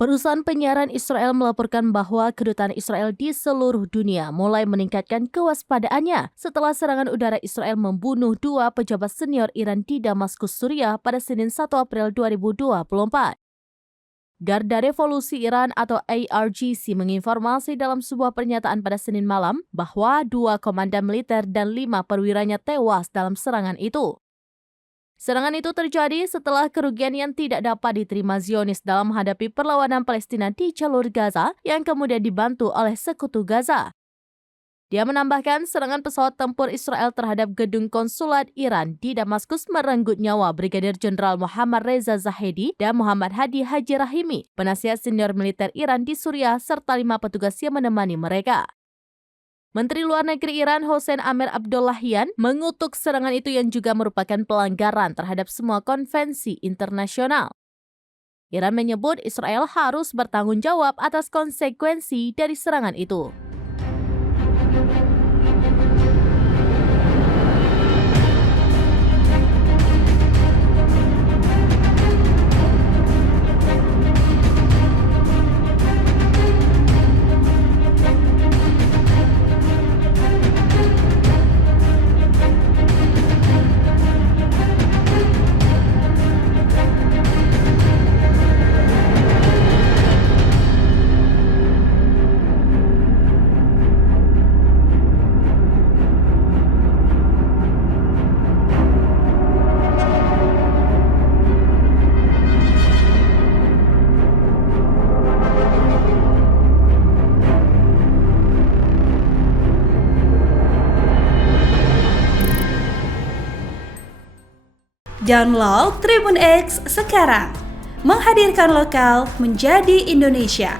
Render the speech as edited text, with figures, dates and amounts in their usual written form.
Perusahaan penyiaran Israel melaporkan bahwa kedutaan Israel di seluruh dunia mulai meningkatkan kewaspadaannya setelah serangan udara Israel membunuh 2 pejabat senior Iran di Damaskus, Suriah pada Senin 1 April 2024. Garda Revolusi Iran atau IRGC menginformasi dalam sebuah pernyataan pada Senin malam bahwa 2 komandan militer dan 5 perwiranya tewas dalam serangan itu. Serangan itu terjadi setelah kerugian yang tidak dapat diterima Zionis dalam menghadapi perlawanan Palestina di jalur Gaza yang kemudian dibantu oleh Sekutu Gaza. Dia menambahkan serangan pesawat tempur Israel terhadap gedung konsulat Iran di Damaskus merenggut nyawa Brigadir Jenderal Muhammad Reza Zahedi dan Muhammad Hadi Haji Rahimi, penasihat senior militer Iran di Suriah, serta 5 petugas yang menemani mereka. Menteri Luar Negeri Iran Hossein Amir-Abdollahian mengutuk serangan itu yang juga merupakan pelanggaran terhadap semua konvensi internasional. Iran menyebut Israel harus bertanggung jawab atas konsekuensi dari serangan itu. Download Tribun X sekarang, menghadirkan lokal menjadi Indonesia.